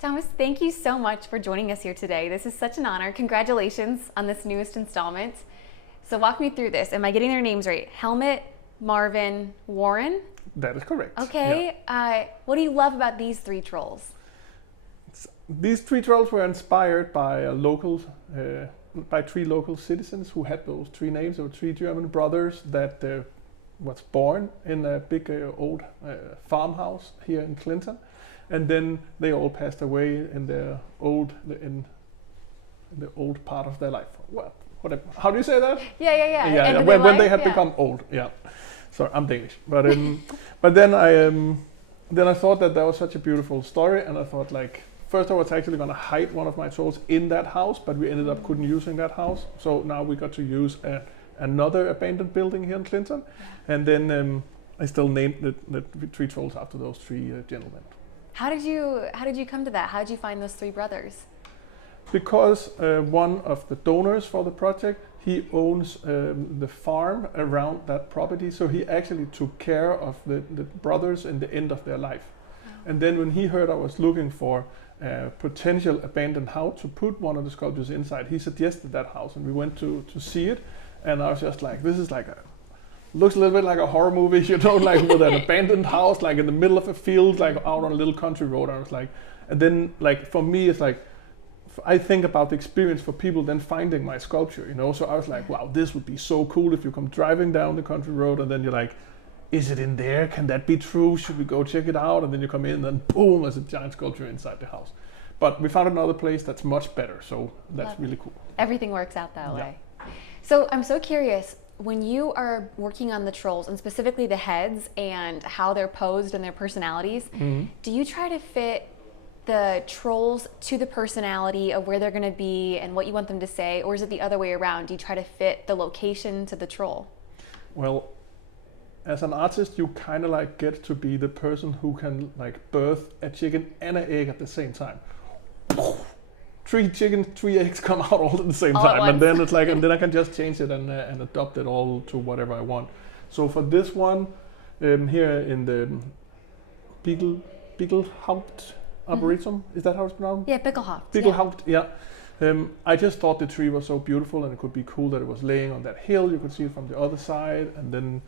Thomas, thank you so much for joining us here today. This is such an honor. Congratulations on this newest installment. So walk me through this. Am I getting their names right? Helmut, Marvin, Warren? That is correct. Okay. Yeah. What do you love about these three trolls? These three trolls were inspired by by three local citizens who had those three names. There were three German brothers that was born in a big old farmhouse here in Clinton, and then they all passed away in the old part of their life. Well, whatever. How do you say that? Yeah. When they had become old. Yeah. Sorry, I'm Danish, but but then I thought that was such a beautiful story, and I thought like. First, I was actually going to hide one of my trolls in that house, but we ended up couldn't using that house. So now we got to use another abandoned building here in Clinton, and then I still named the three trolls after those three gentlemen. How did you come to that? How did you find those three brothers? Because one of the donors for the project, he owns the farm around that property, so he actually took care of the brothers in the end of their life. Oh. And then when he heard I was looking for potential abandoned house to put one of the sculptures inside, he suggested that house, and we went to see it, and I was just like, this is like looks a little bit like a horror movie, you know, like with an abandoned house like in the middle of a field, like out on a little country road. I was like, and then like for me it's like I think about the experience for people then finding my sculpture, you know. So I was like, wow, this would be so cool if you come driving down the country road and then you're like, is it in there? Can that be true? Should we go check it out? And then you come in and then boom, there's a giant sculpture inside the house. But we found another place that's much better, so that's really cool. Everything works out that way. So I'm so curious, when you are working on the trolls, and specifically the heads and how they're posed and their personalities, do you try to fit the trolls to the personality of where they're going to be and what you want them to say, or is it the other way around? Do you try to fit the location to the troll? Well, as an artist, you kind of like get to be the person who can like birth a chicken and an egg at the same time. 3 chickens, 3 eggs come out all at the same time, and then it's like, and then I can just change it and adopt it all to whatever I want. So for this one, here in the Bickelhaupt Arboretum, is that how it's pronounced? Yeah, Bickelhaupt. Bickelhaupt, yeah. I just thought the tree was so beautiful, and it could be cool that it was laying on that hill. You could see it from the other side, and then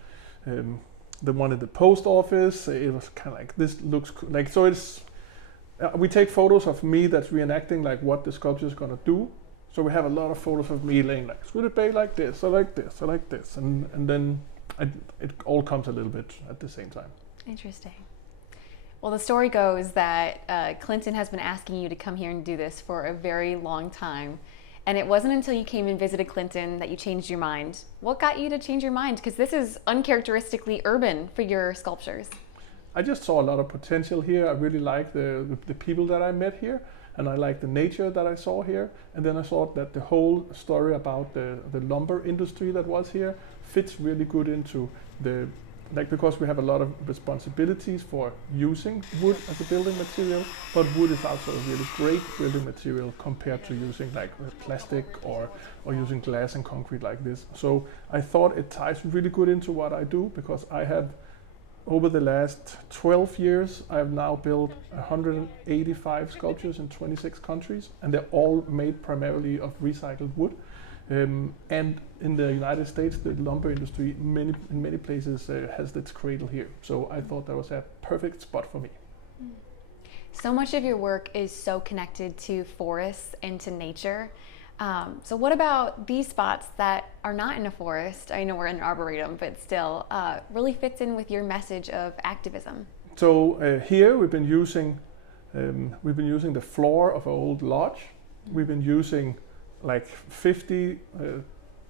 the one at the post office, it was kind of like, this looks cool. Like, so it's we take photos of me that's reenacting like what the sculpture is gonna do. So we have a lot of photos of me laying like, should it be like this or like this or like this, and then it all comes a little bit at the same time. Interesting. Well, the story goes that Clinton has been asking you to come here and do this for a very long time. And it wasn't until you came and visited Clinton that you changed your mind. What got you to change your mind? Because this is uncharacteristically urban for your sculptures. I just saw a lot of potential here. I really like the people that I met here, and I like the nature that I saw here. And then I thought that the whole story about the lumber industry that was here fits really good into the, like, because we have a lot of responsibilities for using wood as a building material, but wood is also a really great building material compared to using like plastic or using glass and concrete like this. So I thought it ties really good into what I do, because I have, over the last 12 years, I've now built 185 sculptures in 26 countries, and they're all made primarily of recycled wood. And in the United States, the lumber industry in many places has its cradle here. So I thought that was a perfect spot for me. So much of your work is so connected to forests and to nature. So what about these spots that are not in a forest? I know we're in an arboretum, but still really fits in with your message of activism. So here we've been using the floor of an old lodge. We've been using like 50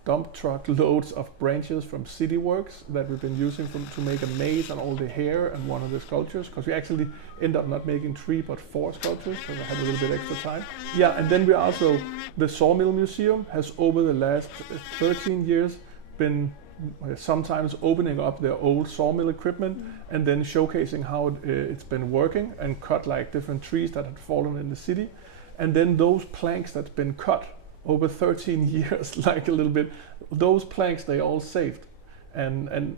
dump truck loads of branches from city works that we've been using to make a maze on all the hair and one of the sculptures, because we actually end up not making 3 but 4 sculptures because I had a little bit extra time. Yeah, and then we also, the Sawmill Museum has over the last 13 years been sometimes opening up their old sawmill equipment and then showcasing how it's been working, and cut like different trees that had fallen in the city. And then those planks that's been cut over 13 years, like a little bit, those planks they all saved. And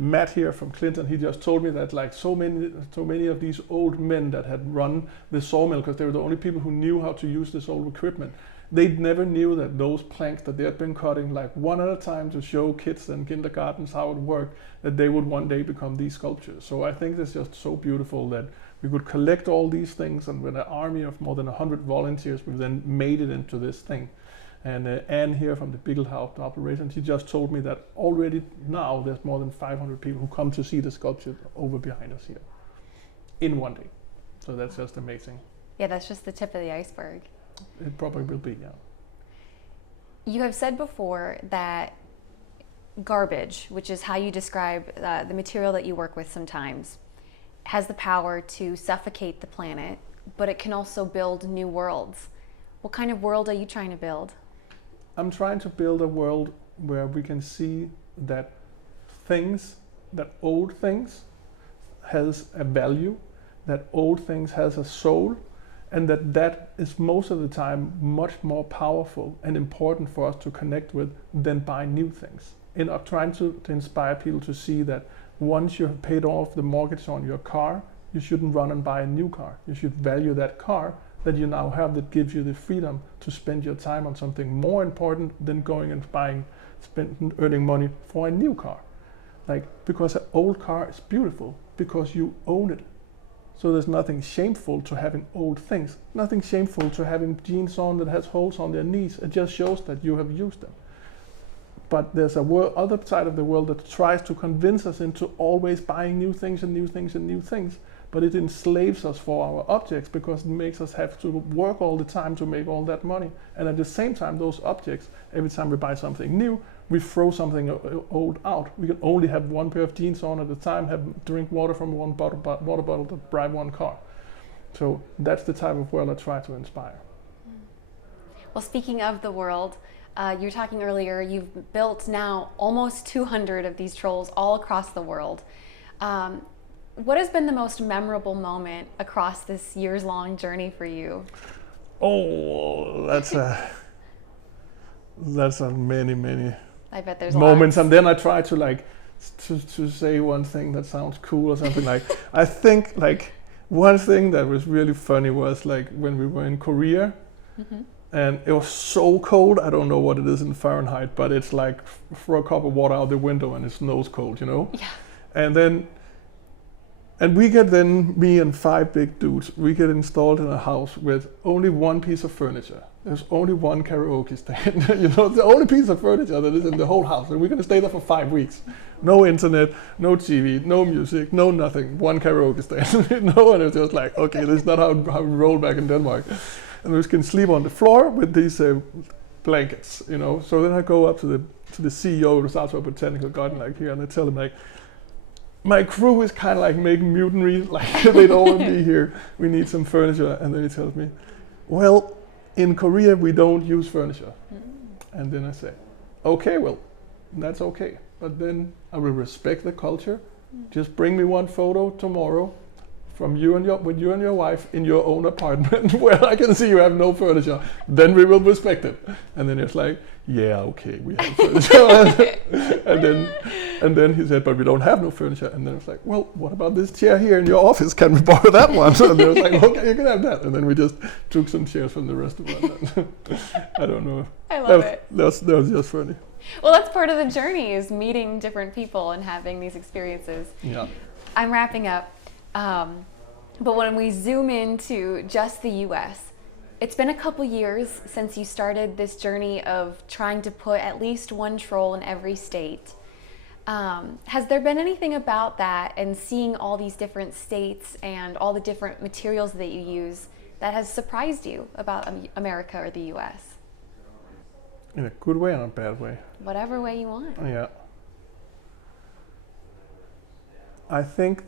Matt here from Clinton, he just told me that like so many of these old men that had run the sawmill, because they were the only people who knew how to use this old equipment, they never knew that those planks that they had been cutting like one at a time to show kids in kindergartens how it worked, that they would one day become these sculptures. So I think it's just so beautiful that we could collect all these things, and with an army of more than 100 volunteers, we then made it into this thing. And Anne here from the Biggelhout operation, she just told me that already now there's more than 500 people who come to see the sculpture over behind us here in one day. So that's just amazing. Yeah, that's just the tip of the iceberg. It probably will be, yeah. You have said before that garbage, which is how you describe the material that you work with sometimes, has the power to suffocate the planet, but it can also build new worlds. What kind of world are you trying to build? I'm trying to build a world where we can see that old things has a value, that old things has a soul, and that is most of the time much more powerful and important for us to connect with than buy new things. And I'm trying to inspire people to see that once you have paid off the mortgage on your car, you shouldn't run and buy a new car. You should value that car that you now have, that gives you the freedom to spend your time on something more important than going and earning money for a new car. Because an old car is beautiful because you own it. So there's nothing shameful to having old things, nothing shameful to having jeans on that has holes on their knees. It just shows that you have used them. But there's other side of the world that tries to convince us into always buying new things and new things and new things. But it enslaves us for our objects, because it makes us have to work all the time to make all that money. And at the same time, those objects, every time we buy something new, we throw something old out. We can only have one pair of jeans on at a time, drink water from one water bottle to drive one car. So that's the type of world I try to inspire. Well, speaking of the world, you were talking earlier, you've built now almost 200 of these trolls all across the world. What has been the most memorable moment across this years-long journey for you? Oh, that's a many I bet there's moments. lots. And then I try to to say one thing that sounds cool or something. I think one thing that was really funny was when we were in Korea, mm-hmm. and it was so cold. I don't know what it is in Fahrenheit, but it's like throw a cup of water out the window and it snows cold, you know? Yeah. And we get me and 5 big dudes, we get installed in a house with only one piece of furniture. There's only one karaoke stand, the only piece of furniture that is in the whole house. And we're gonna stay there for 5 weeks. No internet, no TV, no music, no nothing, one karaoke stand. And it's just okay, this is not how we roll back in Denmark. And we can sleep on the floor with these blankets, So then I go up to the CEO, the South Botanical Garden here, and I tell him my crew is kind of making mutiny, they don't want to be here. We need some furniture. And then he tells me, well, in Korea we don't use furniture. And then I say, okay, well, that's okay. But then I will respect the culture. Just bring me one photo tomorrow from with you and your wife in your own apartment where I can see you have no furniture. Then we will respect it. And then it's yeah, okay, we have furniture. and then he said, but we don't have no furniture. And then it's well, what about this chair here in your office? Can we borrow that one? And they was okay, you can have that. And then we just took some chairs from the restaurant. I don't know. I love it. That was just funny. Well, that's part of the journey, is meeting different people and having these experiences. Yeah. I'm wrapping up. But when we zoom into just the US, it's been a couple years since you started this journey of trying to put at least one troll in every state. Has there been anything about that, and seeing all these different states and all the different materials that you use, that has surprised you about America or the US? In a good way and a bad way. Whatever way you want. Yeah. I think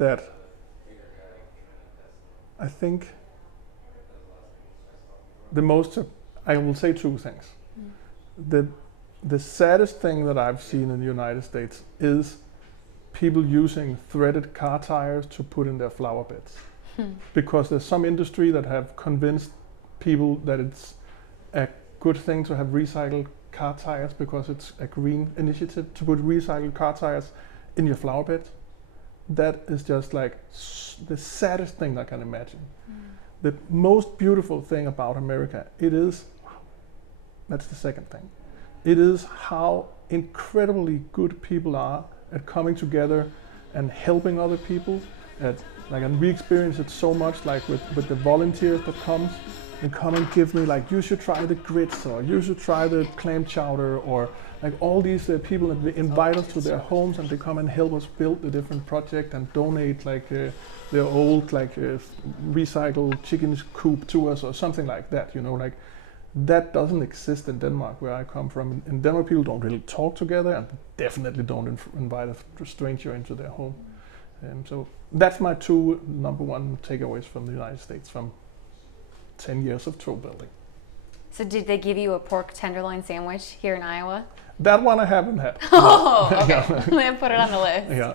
I will say 2 things. The saddest thing that I've seen in the United States is people using threaded car tires to put in their flower beds. Because there's some industry that have convinced people that it's a good thing to have recycled car tires, because it's a green initiative to put recycled car tires in your flower bed. That is just like the saddest thing I can imagine. The most beautiful thing about America, that's the second thing. It is how incredibly good people are at coming together and helping other people. And we experience it so much, like with the volunteers that come and give me like, you should try the grits, or you should try the clam chowder, or like all these people that they invite us to their homes, and they come and help us build the different project and donate like their old recycled chicken coop to us or something like that. Like that doesn't exist in Denmark, where I come from. In Denmark, people don't really talk together, and definitely don't invite a stranger into their home. So that's my two number one takeaways from the United States from 10 years of troll building. So did they give you a pork tenderloin sandwich here in Iowa? That one I haven't had. Oh, okay. Let me put it on the list. Yeah.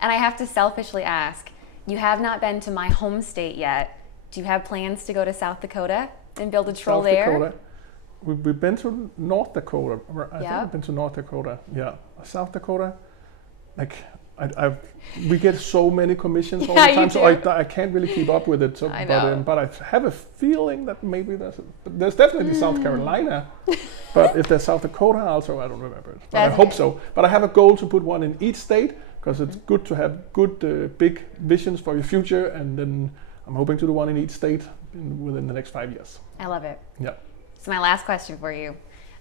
And I have to selfishly ask, you have not been to my home state yet. Do you have plans to go to South Dakota and build a troll South there? Dakota. We've been to North Dakota. I think we've been to North Dakota. Yeah. South Dakota, like we get so many commissions all the time, so I can't really keep up with it. So, I know. But I have a feeling that maybe there's definitely South Carolina, but if there's South Dakota also, I don't remember it. But I hope so. But I have a goal to put one in each state, because it's good to have good big visions for your future, and then I'm hoping to do one in each state within the next 5 years. I love it. Yeah. So my last question for you.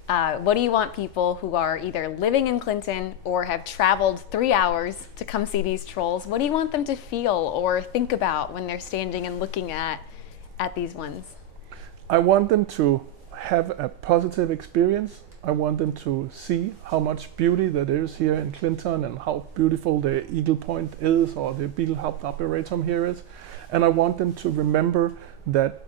What do you want people who are either living in Clinton or have traveled 3 hours to come see these trolls, what do you want them to feel or think about when they're standing and looking at these ones? I want them to have a positive experience. I want them to see how much beauty there is here in Clinton, and how beautiful the Eagle Point is, or the Beetlehaupt Arboretum here is. And I want them to remember that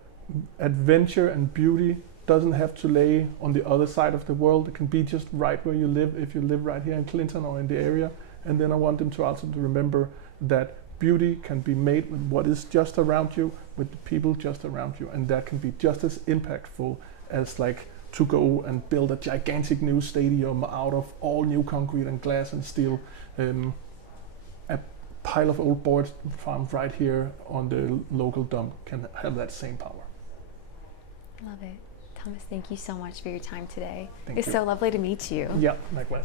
adventure and beauty doesn't have to lay on the other side of the world. It can be just right where you live, if you live right here in Clinton or in the area. And then I want them to also to remember that beauty can be made with what is just around you, with the people just around you, and that can be just as impactful as like to go and build a gigantic new stadium out of all new concrete and glass and steel. A pile of old boards farmed right here on the local dump can have that same power. Love it. Thomas, thank you so much for your time today. Thank It's you. so lovely to meet you. Yeah, likewise.